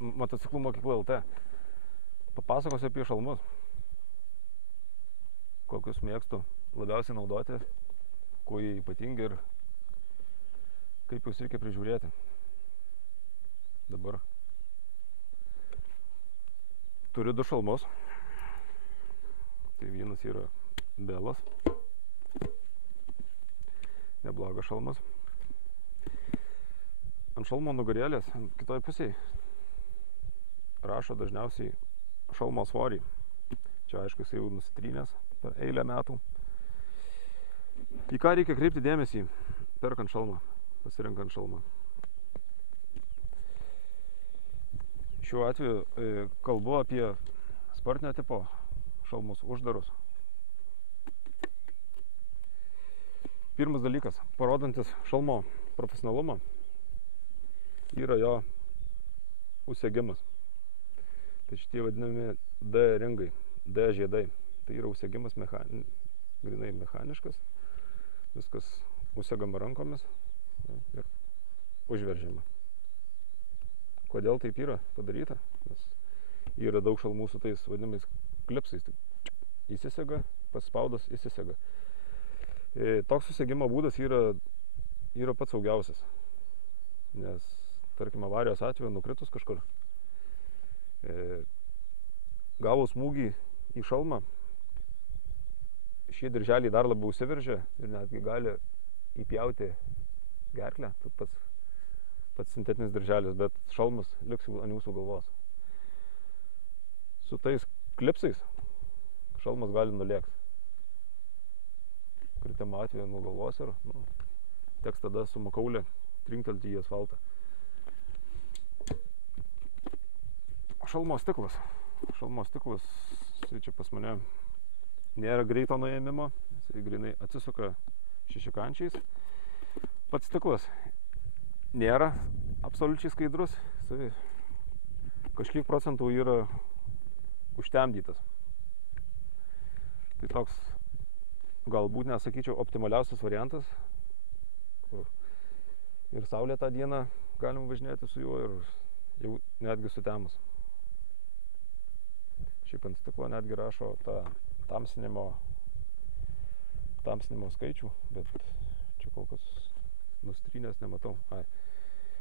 Motociklų mokykla LT. Papasakosiu apie šalmus. Kokius mėgstu labiausiai naudoti, kuo jie ypatingi ir kaip jūs reikia prižiūrėti. Dabar turiu 2 šalmus. Tai vienas yra Belas. Neblogas šalmas. Ant šalmo nugarėlės, ant kitoj pusėje rašo dažniausiai šalmo svorį. Čia aišku, jis jau nusitrynęs per eilę metų. Į ką reikia kreipti dėmesį, perkant šalmą, pasirenkant šalmą. Šiuo atveju kalbu apie sportinio tipo šalmus, uždarus. Pirmas dalykas, parodantis šalmo profesionalumą, yra jo užsegimas. Tai šitie vadinami D ringai, D žiedai. Tai yra užsegimas grinai mechaniškas. Viskas užsegama rankomis ir užveržiama. Kodėl taip yra padaryta? Nes yra daug šalmų su tais vadinamais klipsais. Įsisega, paspaudus įsisega. Toks susegimo būdas yra pats saugiausias. Nes, tarkim, avarijos atveju nukritus kažkur, gavus smūgį į šalmą, šie dirželiai dar labiau užsiveržia ir netgi gali įpjauti gerklę, pats sintetinis dirželis, bet šalmas liks ant jūsų galvos. Su tais klipsais šalmas gali nulėkti. Kritimo atveju nuo galvos ir teks tada su makaulė trinktelti į asfaltą. Šalmo stiklas. Šalmo stiklas, jisai čia pas mane nėra greito nuėmimo, jisai grinai atsisuka šešiakančiais. Pats stiklas nėra absoliučiai skaidrus, jisai kažkiek procentų yra užtemdytas. Tai toks galbūt nesakyčiau optimaliausias variantas, kur ir saulė tą dieną galima važinėti su juo ir jau netgi sutemus. Šiaip ant stiklo netgi rašo tą tamsinimo skaičių, bet čia kol kas nustrynės nematau.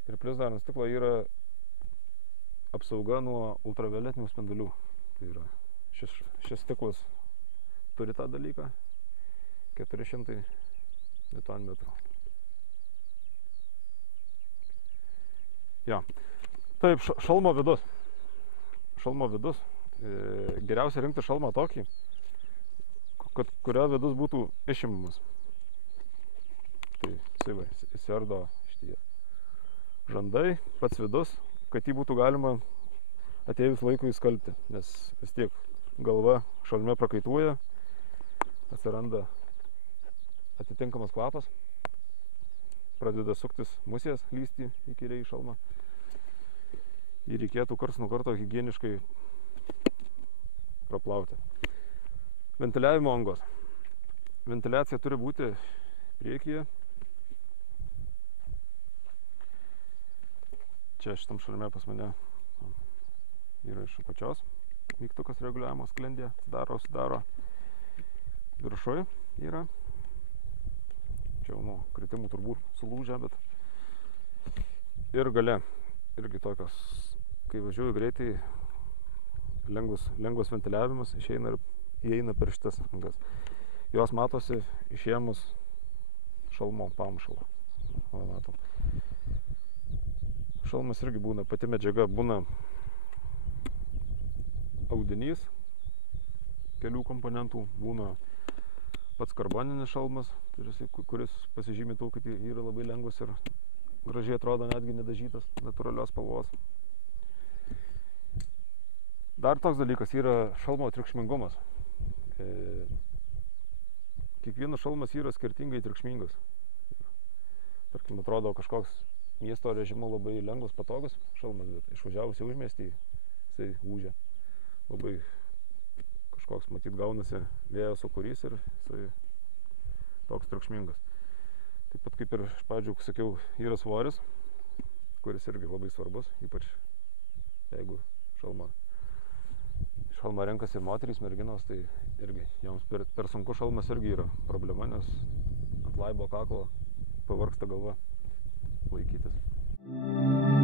Ir plius dar ant stiklo yra apsauga nuo ultravioletinių spindulių. Tai yra šis stiklas turi tą dalyką 400 Nm. Ja. Taip, šalmo vidus. Šalmo vidus. Geriausia rinkti šalmą tokį, kurio vidus būtų išimamas. Tai įsiardo šitie žandai, pats vidus, kad jį būtų galima atėjus laikui skalbti, nes vis tiek galva šalme prakaituoja, atsiranda atitinkamas kvapas, pradeda suktis musės lysti įkyriai į šalmą. Jį reikėtų karts nuo karto higieniškai praplauti. Ventiliavimo angos. Ventiliacija turi būti priekyje. Čia šitam šalme pas mane yra iš apačios mygtukas reguliavimo sklendė, atsidaro. Viršui yra. Čia nuo kritimų turbūt sulūžę, bet ir gale irgi tokios, kai važiuoju greitai, lengvas ventiliavimas išeina ir įeina per šitas angas. Jos matosi išėmus šalmo pamušalą. Matom. Šalmas irgi būna, pati medžiaga būna audinys kelių komponentų, būna pats karboninis šalmas, kuris pasižymi tuo, kad yra labai lengvas ir gražiai atrodo, netgi nedažytas, natūralios spalvos. Dar toks dalykas yra šalmo triukšmingumas. Kiekvienas šalmas yra skirtingai triukšmingas. Tarkim, atrodo kažkoks miesto režimu labai lengvas, patogus šalmas, bet išvažiavus į užmiestį, jisai ūžia. Labai kažkoks, matyt, gaunasi vėjo sūkurys ir jisai toks triukšmingas. Taip pat, kaip ir iš pradžių sakiau, yra svoris, kuris irgi labai svarbus, ypač šalmą renkasi ir moterys, merginos, tai irgi joms per sunku šalmas irgi yra problema, nes ant laibo kaklo pavargsta galva laikytis.